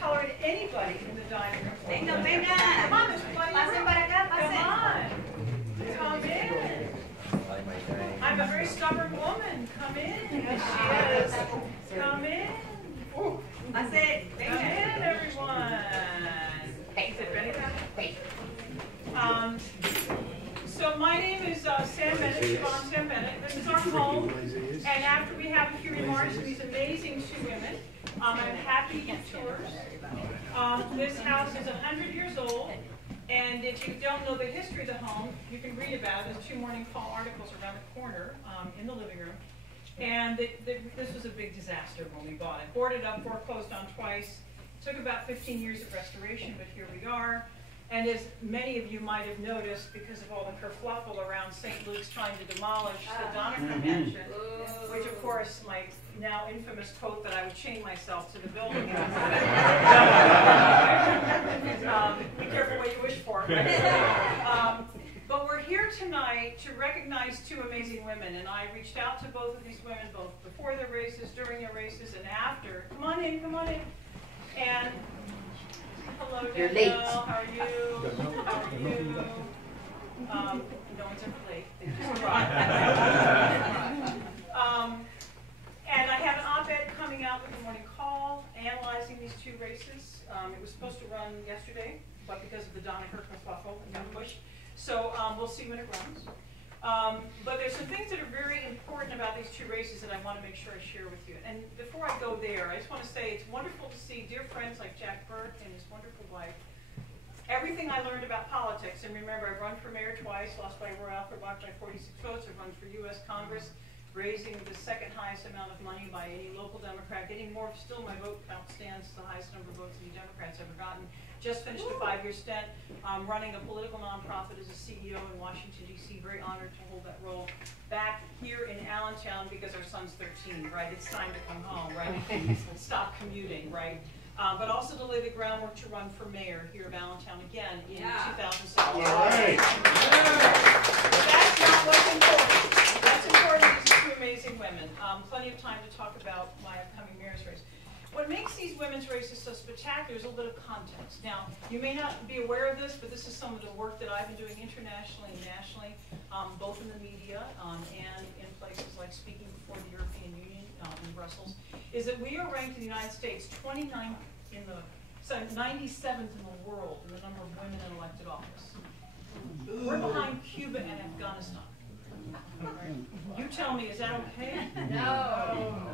tolerate anybody in the dining room. Venga, venga. Come on, there's plenty of Pasen room. para acá, pasen. Come on. Come in. I'm a very stubborn woman. Come in. Yes, she is. Come in. Pase. Come in, everyone. Is it ready now? So my name is Sam Bennett, Siobhan Sam Bennett. This is our home. And after we have a few remarks from these amazing two women, I'm happy to give tours. This house is 100 years old. And if you don't know the history of the home, you can read about it. There's 2 Morning Call articles around the corner in the living room. And this was a big disaster when we bought it. Boarded up, foreclosed on twice. Took about 15 years of restoration, but here we are. And as many of you might have noticed, because of all the kerfluffle around St. Luke's trying to demolish the Donaker Mansion, which of course my now infamous quote that I would chain myself to the building. Be careful what you wish for. Right? But we're here tonight to recognize 2 amazing women, and I reached out to both of these women, both before their races, during their races, and after. Come on in, come on in. And hello, You're late. How are you? How are you? No one's ever late. They just arrive. And I have an op-ed coming out with the Morning Call analyzing these 2 races. It was supposed to run yesterday, but because of the Donaker kerfuffle, it got pushed. So we'll see when it runs. But there's some things that are very important about these 2 races that I want to make sure I share with you. And before I go there, I just want to say it's wonderful to see dear friends like Jack Burke and his wonderful wife. Everything I learned about politics, and remember, I've run for mayor twice, lost by Roy Alford, blocked by 46 votes. I've run for U.S. Congress, raising the 2nd highest amount of money by any local Democrat, getting more. Still, my vote count stands the highest number of votes any Democrats ever gotten. Just finished a 5-year stint running a political nonprofit as a CEO in Washington, D.C. Very honored to hold that role. Back here in Allentown because our son's 13, right? It's time to come home, right? Stop commuting, right? But also to lay the groundwork to run for mayor here of Allentown again in 2017. All right. But that's not what's important. What's important is 2 amazing women. Plenty of time to talk about my upcoming mayor's race. What makes these women's races so spectacular is a little bit of context. Now, you may not be aware of this, but this is some of the work that I've been doing internationally and nationally, both in the media and in places like speaking before the European Union in Brussels, is that we are ranked in the United States 29th in the, so 97th in the world in the number of women in elected office. We're behind Cuba and Afghanistan. You tell me, is that okay? No.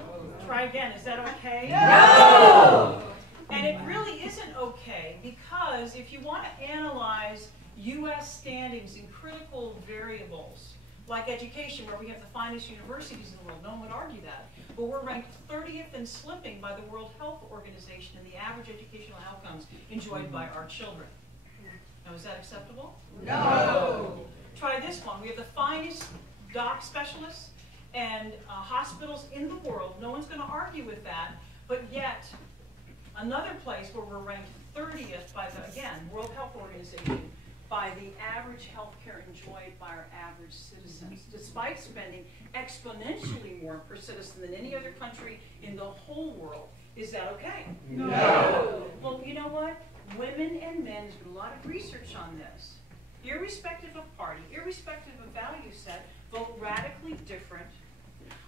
Try again, is that okay? No! And it really isn't okay, because if you want to analyze U.S. standings in critical variables, like education, where we have the finest universities in the world, no one would argue that, but we're ranked 30th and slipping by the World Health Organization in the average educational outcomes enjoyed by our children. Now, is that acceptable? No! Try this one. We have the finest doc specialists and hospitals in the world. No one's going to argue with that. But yet, another place where we're ranked 30th by the, again, World Health Organization, by the average health care enjoyed by our average citizens, despite spending exponentially more per citizen than any other country in the whole world. Is that okay? No. Well, you know what? Women and men, there's been a lot of research on this. Irrespective of party, irrespective of value set, vote radically different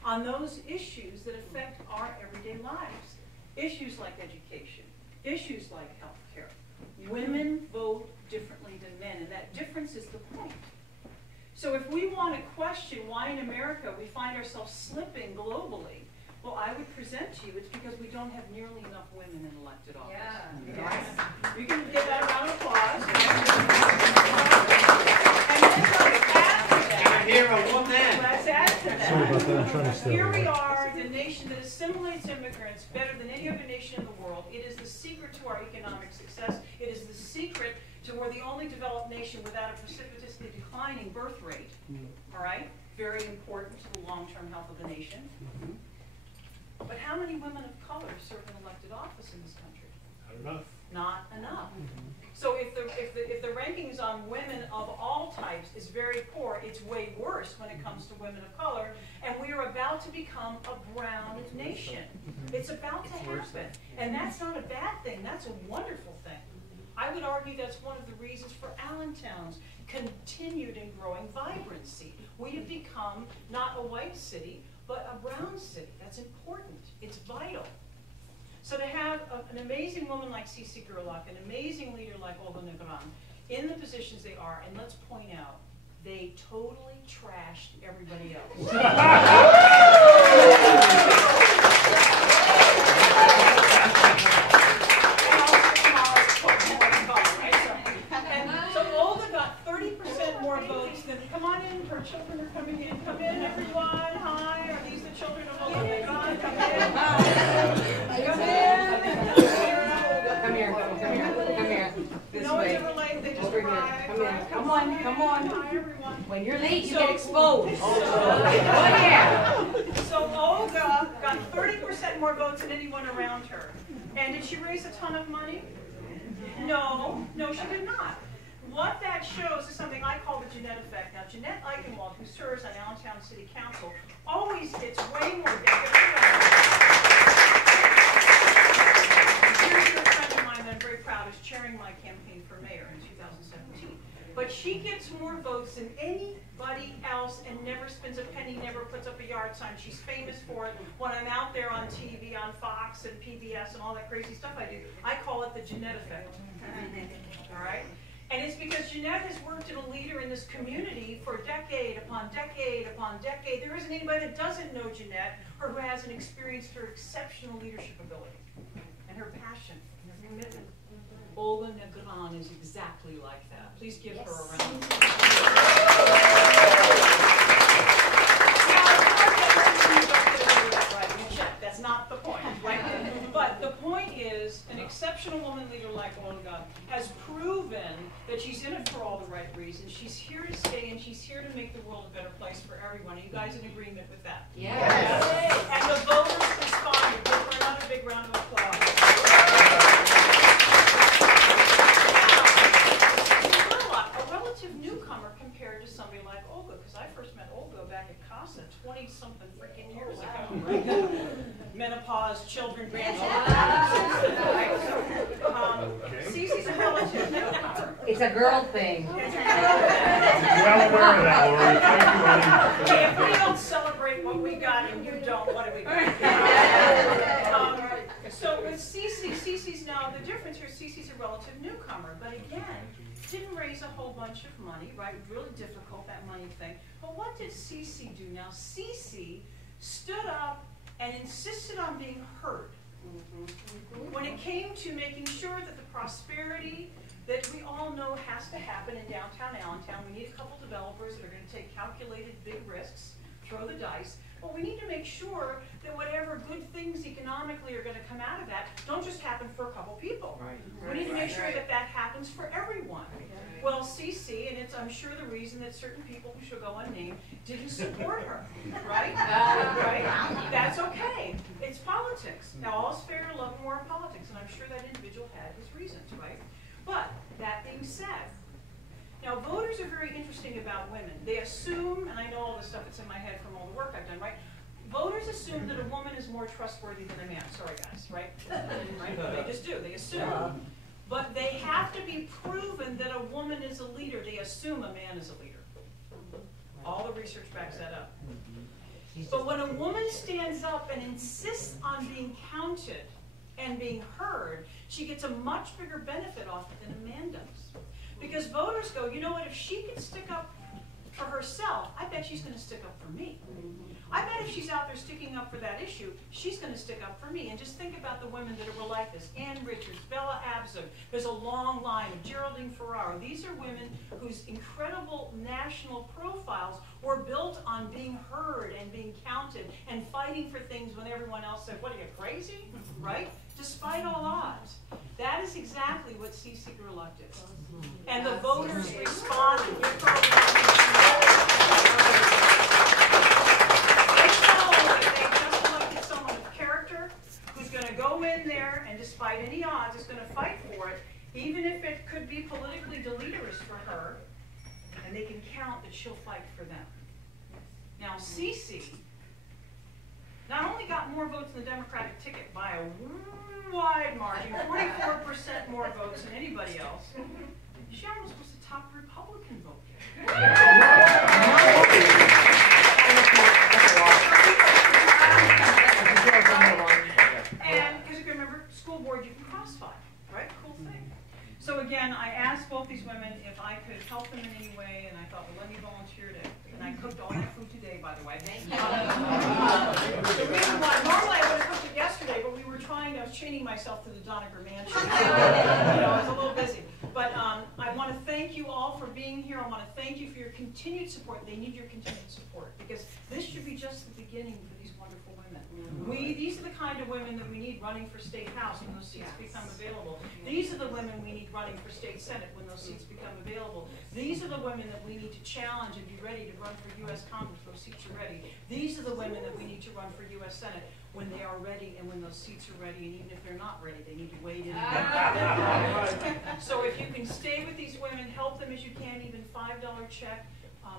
on those issues that affect our everyday lives. Issues like education, issues like health care. Women vote differently than men, and that difference is the point. So if we want to question why in America we find ourselves slipping globally, well, I would present to you it's because we don't have nearly enough women in elected office. Yeah. Right? You can give that a round of applause. And let's add to that. You're here on one man. Let's add to that. Here we are, the nation that assimilates immigrants better than any other nation in the world. It is the secret to our economic success. It is the secret to we're the only developed nation without a precipitously declining birth rate. All right? Very important to the long-term health of the nation. But how many women of color serve in elected office in this country? Not enough. not enough. So if the rankings on women of all types is very poor, it's way worse when it comes to women of color, and we are about to become a brown nation. It's about to happen, and that's not a bad thing, that's a wonderful thing. I would argue that's one of the reasons for Allentown's continued and growing vibrancy. We have become not a white city, but a brown city. That's important, it's vital. So to have an amazing woman like Cici Gerlach, an amazing leader like Olga Negran, in the positions they are, and let's point out, they totally trashed everybody else. And so Olga got 30% more votes than, come on in, her children are coming in, come in everyone, hi, are these the children of Olga Negran? Come in. This way. Ever late, they just Over here. arrived. Come on, come on. Hi, everyone. When you're late, you get exposed. So, yeah. So Olga got 30% more votes than anyone around her. And did she raise a ton of money? No, she did not. What that shows is something I call the Jeanette effect. Now, Jeanette Eichenwald, who serves on Allentown City Council, always gets way more Here's a friend of mine that I'm very proud is chairing my campaign for mayor in 2017. But she gets more votes than anybody else and never spends a penny, never puts up a yard sign. She's famous for it. When I'm out there on TV, on Fox and PBS and all that crazy stuff I do, I call it the Jeanette effect. All right? And it's because Jeanette has worked as a leader in this community for decade upon decade upon decade. There isn't anybody that doesn't know Jeanette or who hasn't experienced her exceptional leadership ability and her passion and her commitment. Olga Negran is exactly like that. Please give her a round. That's not the point, right? But the point is, an exceptional woman leader like Olga has proven that she's in it for all the right reasons. She's here to stay, and she's here to make the world a better place for everyone. Are you guys in agreement with that? Yes. And the voters responded. Give her another big round of applause. Now, a relative newcomer compared to somebody like Olga, because I first met Olga back at CASA 20-something freaking years ago, right? Menopause, children, grandchildren. Cici's a relative newcomer. It's a girl thing. It's a girl thing. Well aware of that, Lori. Thank you, Hey, if we don't celebrate what we got and you don't, what do we got? So with Cici's now, the difference here, Cici's a relative newcomer, but again, didn't raise a whole bunch of money, right? Really difficult, that money thing. But what did Cici do? Now, Cici stood up and insisted on being heard. When it came to making sure that the prosperity that we all know has to happen in downtown Allentown, we need a couple developers that are going to take calculated big risks, throw the dice, but we need to make sure that whatever good things economically are going to come out of that don't just happen for a couple people. We need to make sure that that happens for everyone. Well, Cici, and it's I'm sure the reason that certain people who should go unnamed didn't support her, right? Right? That's okay. It's politics. Now, all's fair, love, and war in politics, and I'm sure that individual had his reasons, right? But that being said, now voters are very interesting about women. They assume, and I know all the stuff that's in my head from all the work I've done, right? Voters assume that a woman is more trustworthy than a man. Sorry, guys, right? Right? They just do. They assume. But they have to be proven that a woman is a leader. They assume a man is a leader. All the research backs that up. But when a woman stands up and insists on being counted and being heard, she gets a much bigger benefit off it than a man does. Because voters go, you know what, if she can stick up for herself, I bet she's going to stick up for me. I bet if she's out there sticking up for that issue, she's going to stick up for me. And just think about the women that were like this. Ann Richards, Bella Abzug. There's a long line of Geraldine Ferraro. These are women whose incredible national profiles were built on being heard and being counted and fighting for things when everyone else said, what are you, crazy? Right? Despite all odds. That is exactly what Cici Gerlach did. And the voters responded. Go in there and despite any odds is going to fight for fight for them. Now, Cece not only got more votes in the Democratic ticket by a wide margin, 44% more votes than anybody else, she almost was the top Republican vote And because if you remember, school board, you can crossfire, right? Cool thing. So again, I asked both these women if I could help them in any way, and I thought, well, let me volunteer to, and I cooked all that food today, by the way. Thank you. The reason why, normally I would have cooked it yesterday, but we were I was chaining myself to the Doniger mansion. I was a little busy. But I want to thank you all for being here. I want to thank you for your continued support. They need your continued support, because this should be just the beginning for these wonderful women. These are the kind of women that we need running for State House when those seats become available. These are the women we need running for State Senate when those seats become available. These are the women that we need to challenge and be ready to run for U.S. Congress when those seats are ready. These are the women that we need to run for U.S. Senate when they are ready and when those seats are ready, and even if they're not ready, they need to wait in. So if you can stay with these women, help them as you can, even $5 check,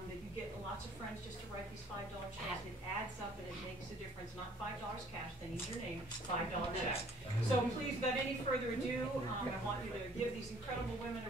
that you get lots of friends just to write these $5 checks. It adds up and it makes a difference. Not $5 cash, they need your name, $5 check. So please, without any further ado, I want you to give these incredible women a